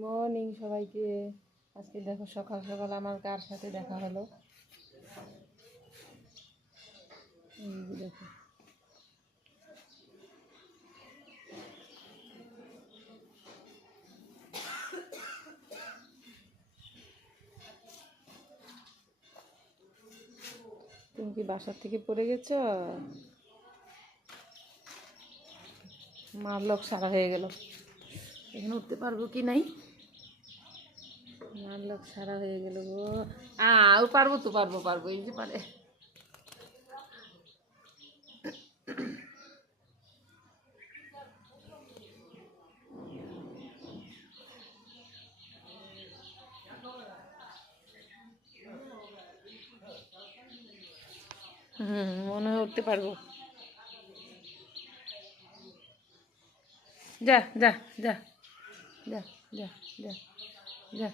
Morning সবাইকে। আজকে দেখো সকাল সকাল আমার কার সাথে দেখা হলো, দেখো তুমি কি বাসার থেকে পড়ে গেছো? মার লক সারা হয়ে গেল, এখন উঠতে পারবো কি নাই। মার লক সারা হয়ে গেল গো। পারবো তো, পারবো এই যে পারে। মনে হয় উঠতে পারবো। যা যা যা যা যা যা যা।